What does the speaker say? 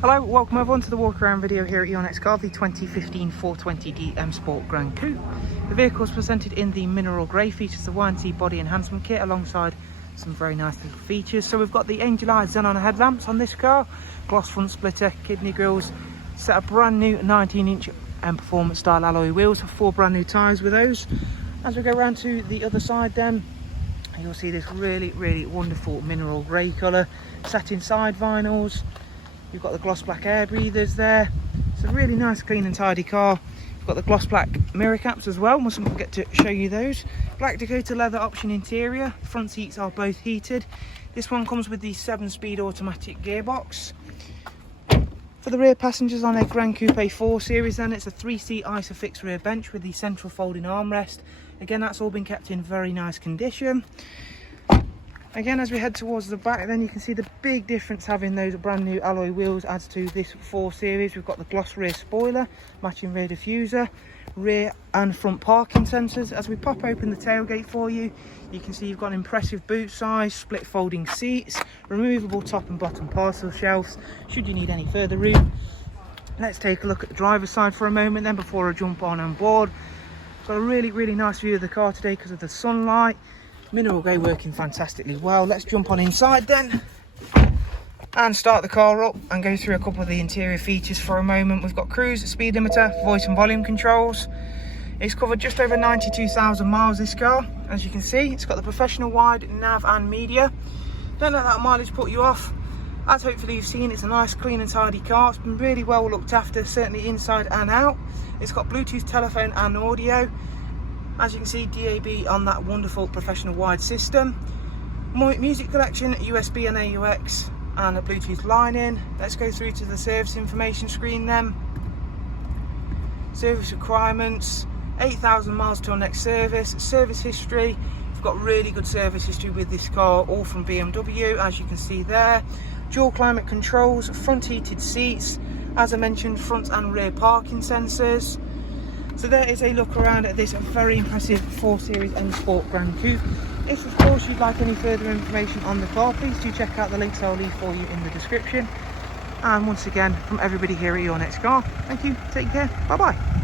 Hello, welcome everyone to the walk around video here at Your Next Car, the 2015 420D M Sport Grand Coupe. The vehicle is presented in the mineral grey, features the Y&T body enhancement kit alongside some very nice little features. So we've got the angel eye xenon headlamps on this car, gloss front splitter, kidney grills, set of brand new 19-inch and performance style alloy wheels, 4 brand new tyres with those. As we go around to the other side then, you'll see this really wonderful mineral grey colour, satin side vinyls. You've got the gloss black air breathers there. It's a really nice, clean and tidy car. You've got the gloss black mirror caps as well. Mustn't forget to show you those. Black Dakota leather option interior. Front seats are both heated. This one comes with the 7-speed automatic gearbox. For the rear passengers on a Grand Coupe 4 Series then, it's a 3-seat Isofix rear bench with the central folding armrest. Again, that's all been kept in very nice condition. Again, as we head towards the back then, you can see the big difference having those brand new alloy wheels adds to this 4 Series. We've got the gloss rear spoiler, matching rear diffuser, rear and front parking sensors. As we pop open the tailgate for you, you can see you've got an impressive boot size, split folding seats, removable top and bottom parcel shelves should you need any further room. Let's take a look at the driver's side for a moment then before I jump on board. Got a really nice view of the car today because of the sunlight. Mineral grey working fantastically well. Let's jump on inside then and start the car up and go through a couple of the interior features for a moment. We've got cruise, speed limiter, voice and volume controls. It's covered just over 92,000 miles, this car. As you can see, it's got the professional wide nav and media. Don't let that mileage put you off. As hopefully you've seen, it's a nice, clean and tidy car. It's been really well looked after, certainly inside and out. It's got Bluetooth telephone and audio. As you can see, DAB on that wonderful professional wide system. Music collection, USB and AUX, and a Bluetooth line in. Let's go through to the service information screen then. Service requirements, 8,000 miles till next service. Service history, we've got really good service history with this car, all from BMW, as you can see there. Dual climate controls, front heated seats, as I mentioned, front and rear parking sensors. So there is a look around at this very impressive 4 Series M Sport Grand Coupe. If of course you'd like any further information on the car, please do check out the links I'll leave for you in the description. And once again, from everybody here at Your Next Car, thank you, take care, bye bye.